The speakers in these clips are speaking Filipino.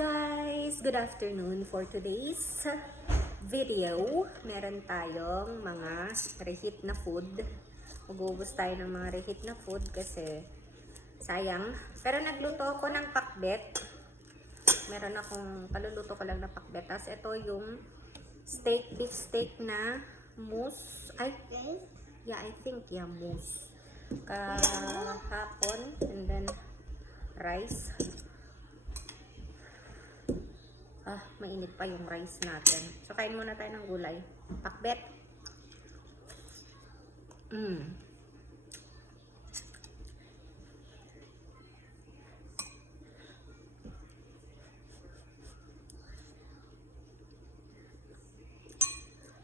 guys! Good afternoon. For today's video, meron tayong mga reheat na food. Mag-uubos tayo ng mga reheat na food kasi sayang. Pero nagluto ako ng pakbet. Meron akong kaluluto ko lang na pakbet. Tapos ito yung steak, beef steak na mousse. I think mousse. Kahapon. And then rice. Mainit pa yung rice natin. So, kain muna tayo ng gulay. Pakbet.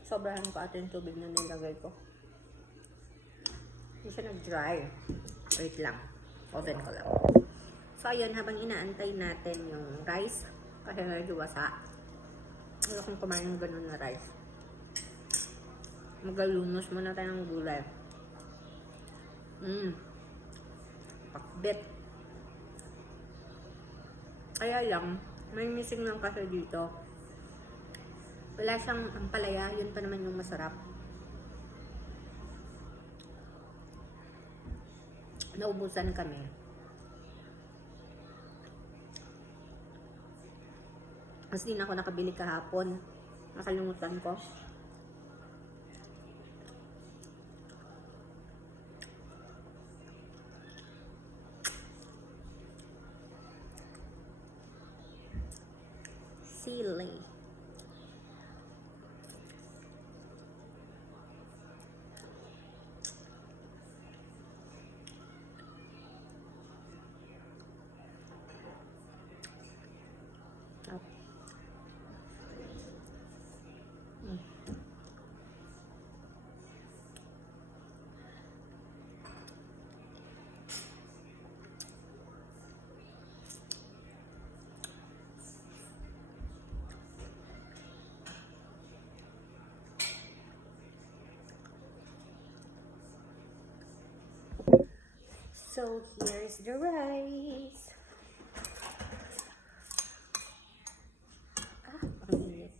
Sobrahan ko ito yung tubig na nilagay ko. Hindi siya nag-dry. Wait lang. Oven ko lang. So, ayun, habang inaantay natin yung rice, kasi medyo wasa. Ayaw kong kumain ng ganun na rice. Magalunos muna tayo ng gulay. Pakbet. Kaya lang, may missing lang kasi dito. Wala siyang ampalaya, yun pa naman yung masarap. Naubusan kami. Mas din ako nakabili kahapon. Nakalimutan ko. Sili. So here's the rice. Pangit.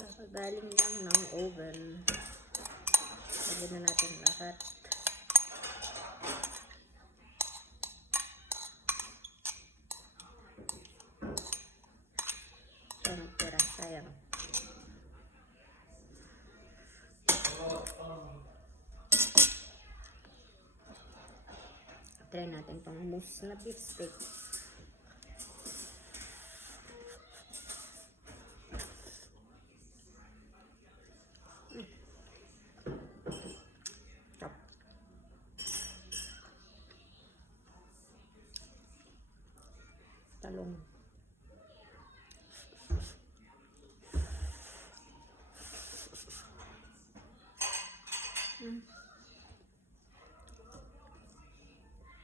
Kakagaling lang ng oven. Lagyan na natin lahat. Tira, sayang. Try natin pang mousse na beef steak. Chop. Talong.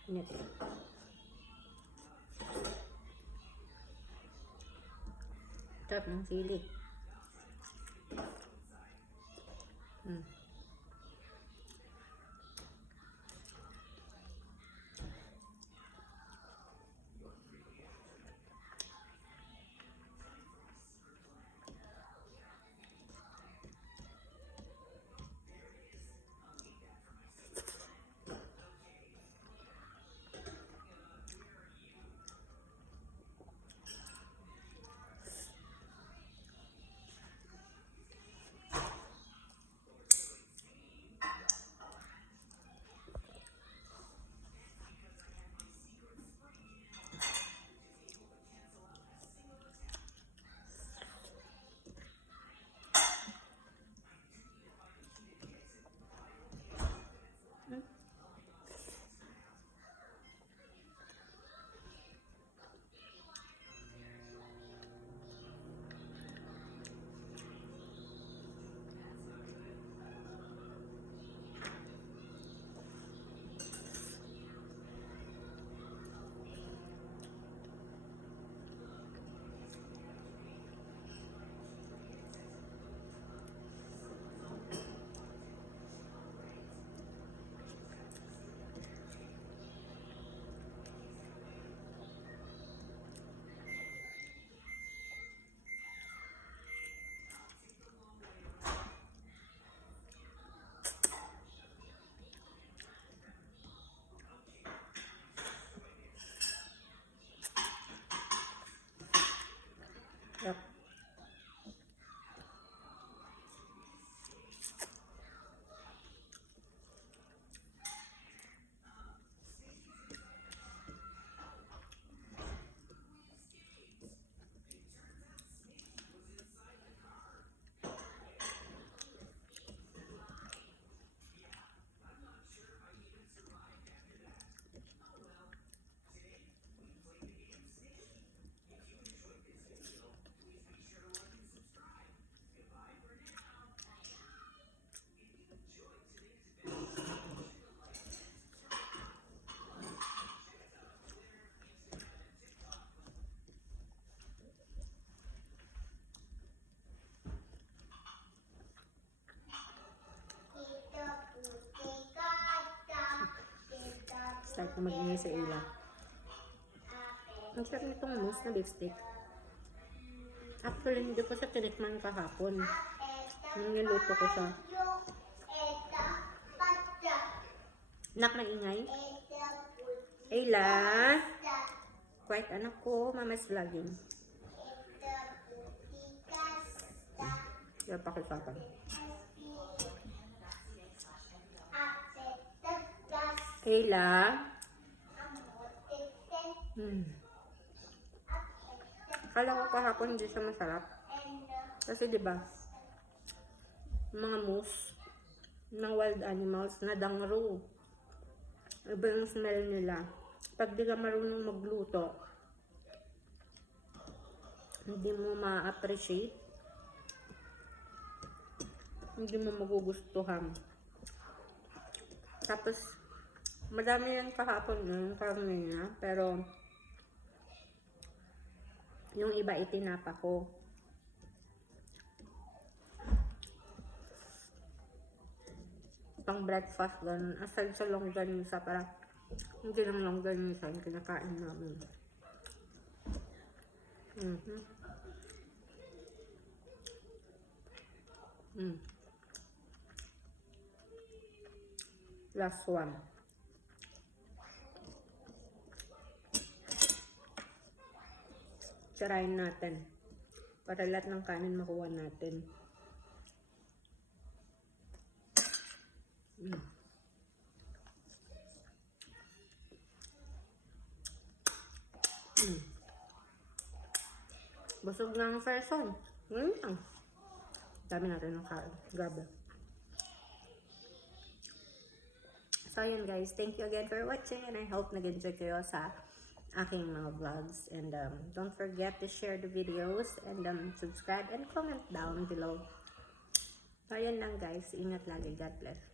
Init. Sarap ng sili. Kahit na mag-ingay sa ila. Ang sarap nitong mousse na beefsteak. Actually, hindi ko siya tinikman kahapon. Nung niluto ko siya. Nak, maingay. Ayla. Quiet anak ko. Mama's vlogging. Kaya pakisapan. Ayla. Akala ko kahapon hindi siya masarap. Kasi diba, mga moose ng wild animals na dangro. Iba yung smell nila. Pag di ka marunong magluto, hindi mo ma-appreciate. Hindi mo magugustuhan. Tapos, madami yan kahapon yung karne niya. Pero, yung iba itinapa ko. Pang breakfast ganun. Aside sa longganisa, para hindi lang longganisa yung kinakain namin. Last one. Sarayin natin. Para lahat ng kanin makuha natin. Busog na ang person. Dami natin ng kain. Grabe. So, yun guys. Thank you again for watching. And I hope nag-enjoy kayo sa aking mga vlogs. And don't forget to share the videos. And subscribe and comment down below. So, yun lang guys. Ingat lagi. God bless.